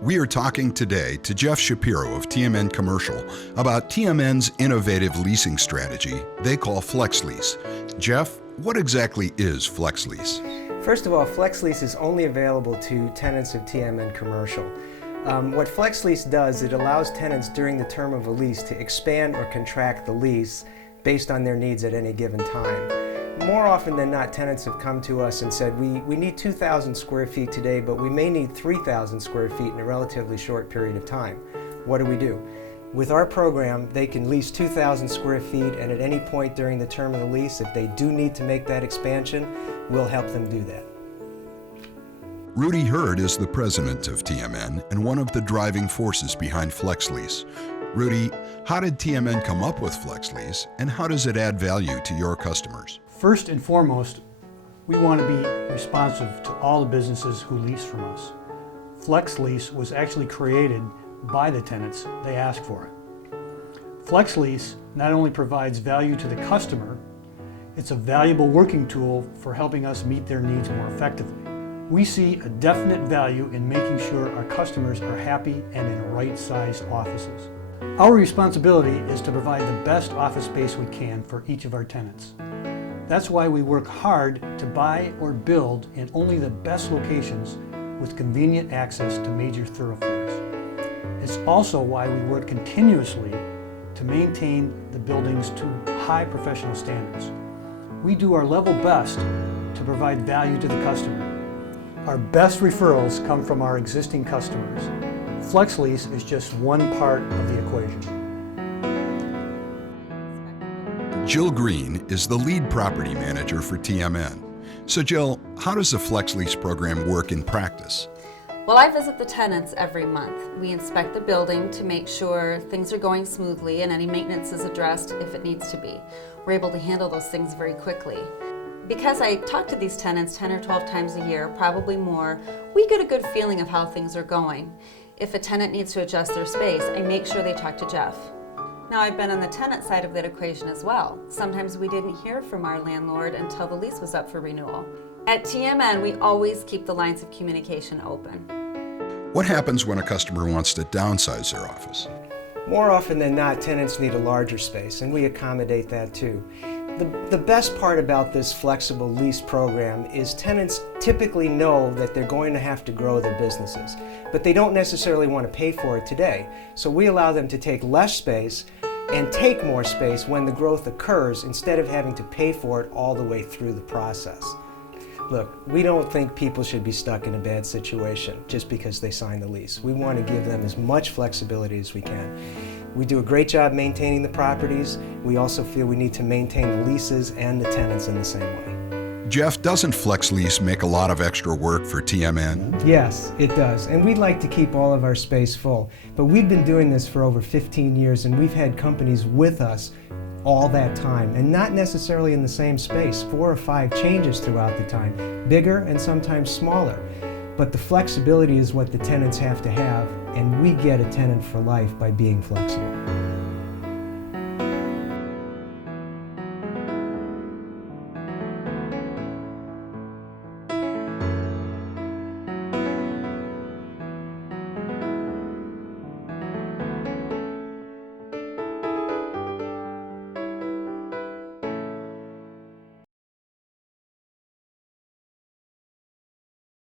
We are talking today to Jeff Shapiro of TMN Commercial about TMN's innovative leasing strategy they call Flex Lease. Jeff, what exactly is Flex Lease? First of all, Flex Lease is only available to tenants of TMN Commercial. What Flex Lease does, it allows tenants during the term of a lease to expand or contract the lease based on their needs at any given time. More often than not, tenants have come to us and said, we need 2,000 square feet today, but we may need 3,000 square feet in a relatively short period of time. What do? With our program, they can lease 2,000 square feet, and at any point during the term of the lease, if they do need to make that expansion, we'll help them do that. Rudy Hurd is the president of TMN and one of the driving forces behind Flex Lease. Rudy, how did TMN come up with Flex Lease, and how does it add value to your customers? First and foremost, we want to be responsive to all the businesses who lease from us. Flex Lease was actually created by the tenants. They asked for it. Flex Lease not only provides value to the customer, it's a valuable working tool for helping us meet their needs more effectively. We see a definite value in making sure our customers are happy and in right-sized offices. Our responsibility is to provide the best office space we can for each of our tenants. That's why we work hard to buy or build in only the best locations with convenient access to major thoroughfares. It's also why we work continuously to maintain the buildings to high professional standards. We do our level best to provide value to the customer. Our best referrals come from our existing customers. Flex Lease is just one part of the equation. Jill Green is the lead property manager for TMN. So Jill, how does the Flex Lease program work in practice? Well, I visit the tenants every month. We inspect the building to make sure things are going smoothly and any maintenance is addressed if it needs to be. We're able to handle those things very quickly. Because I talk to these tenants 10 or 12 times a year, probably more, we get a good feeling of how things are going. If a tenant needs to adjust their space, I make sure they talk to Jeff. Now, I've been on the tenant side of that equation as well. Sometimes we didn't hear from our landlord until the lease was up for renewal. At TMN, we always keep the lines of communication open. What happens when a customer wants to downsize their office? More often than not, tenants need a larger space, and we accommodate that too. The best part about this flexible lease program is tenants typically know that they're going to have to grow their businesses, but they don't necessarily want to pay for it today. So we allow them to take less space and take more space when the growth occurs instead of having to pay for it all the way through the process. Look, we don't think people should be stuck in a bad situation just because they sign the lease. We want to give them as much flexibility as we can. We do a great job maintaining the properties. We also feel we need to maintain the leases and the tenants in the same way. Jeff, doesn't Flex Lease make a lot of extra work for TMN? Yes, it does. And we'd like to keep all of our space full. But we've been doing this for over 15 years, and we've had companies with us all that time, and not necessarily in the same space, 4 or 5 changes throughout the time, bigger and sometimes smaller. But the flexibility is what the tenants have to have, and we get a tenant for life by being flexible.